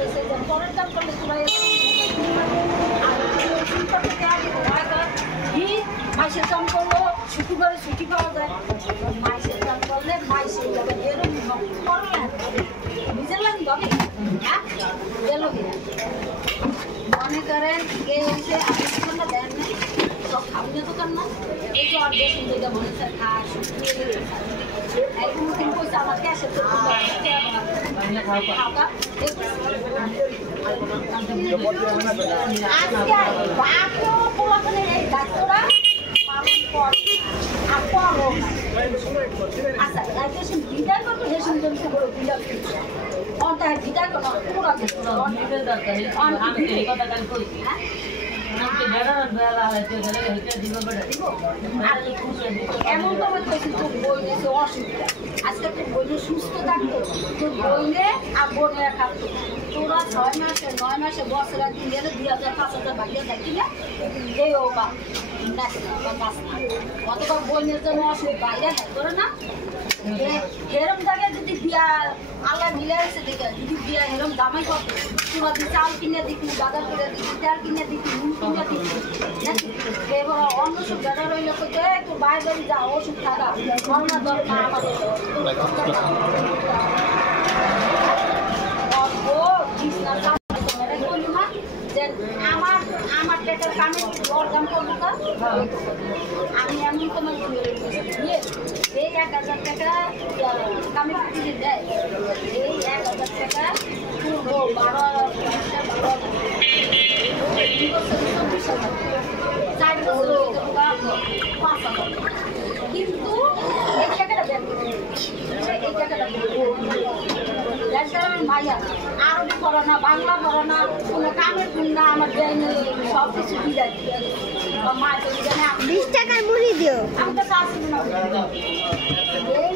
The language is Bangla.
বলতেছে যে পরের কাম করলে তোরা মাইসের কাম করলো শুক্রবারে ছুটি পাওয়া যায় মাইসের কাম করলে মাইসের যাবে এরকম করো না নিজের লাগে ভাবি হ্যাঁ গেল কিনা মনে করেন এই হচ্ছে আপনি দোকানটা দেন না সব খাবি দোকান না এই যে আর বেশি যেটা মনে হয় খায় একদম তিন পয়সা আমার ক্যাশে তো খাওয়া আজকে বাকিও পোলাপনের এই ডাক্তাররা মানুষ পর আর পরও আচ্ছা একজন বিদায় করবো হেসুন জন্য বড় বিদায় করছে অন্তায় বিদায় করবো পুরা এমন তো তোর বই নিয়েছে অসুবিধা আজকে তোর বইনে সুস্থ থাকতো তোর বইনে আর বোনের খাতো তোরা 6 মাসে 9 মাসে বছর একদিন গেলে 2000 5000 ভাগিয়ে থাকি না এই ও বা অথবা বইনের জন্য অসুখ বাইরে করে না এরম জায়গায় যদি বিয়া আল্লাহ মিলে আছে দেখে যদি বিয়া এরম দামাই করতো তোরা তুই চাল কিনে দিবি বাজার করে দিবি তেল কিনে দিবি নুন কিনে দিবি এবার অন্য সব জায়গা রইলে তো তোর বাইরে বাড়ি যা ওষুধ থাকা করোনা দরকার আমাদের আমার টাকার কামে দরদাম করবো না আমি এমন তোমার দিয়ে এই 1000 টাকা কামে দিয়ে দেয় এই 1000 টাকা পুরো 12 কিন্তু এই টাকাটা ব্যাংক এই টাকাটা ভাইয়া আরবি পড়ো না বাংলা পড়ো না কোনো কামের গুণ না আমার দেয়নি সব কিছু দিয়ে মা 20 টাকার মুড়ি দিও আমি তো চাচ্ছি না এই